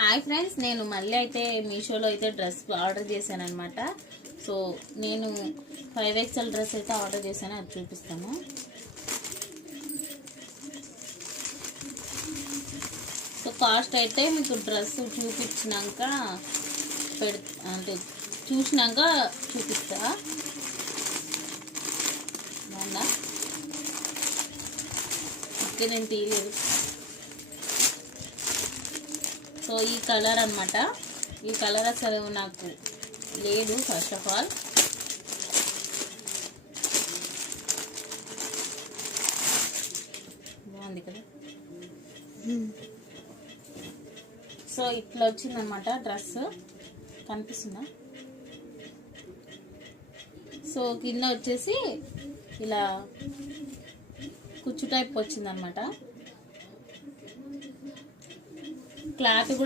Hi friends, నేను మళ్ళీ అయితే మీషోలో అయితే డ్రెస్ ఆర్డర్ చేశాను అనమాట. సో నేను 5XL డ్రెస్ అయితే ఆర్డర్ చేశాను, అది చూపిస్తాను. సో కాస్ట్ అయితే మీకు డ్రెస్ చూపించినాక అంటే చూసినాక చూపిస్తా. బాగుందా? ఓకే, నేను తీయలేదు. సో ఈ కలర్ అనమాట. ఈ కలర్ అసలు నాకు లేదు. ఫస్ట్ ఆఫ్ ఆల్ బాగుంది కదా. సో ఇట్లా వచ్చిందనమాట డ్రెస్, కనిపిస్తుందా? సో కింద వచ్చేసి ఇలా కుచ్చు టైప్ వచ్చిందనమాట. క్లాత్ కూడా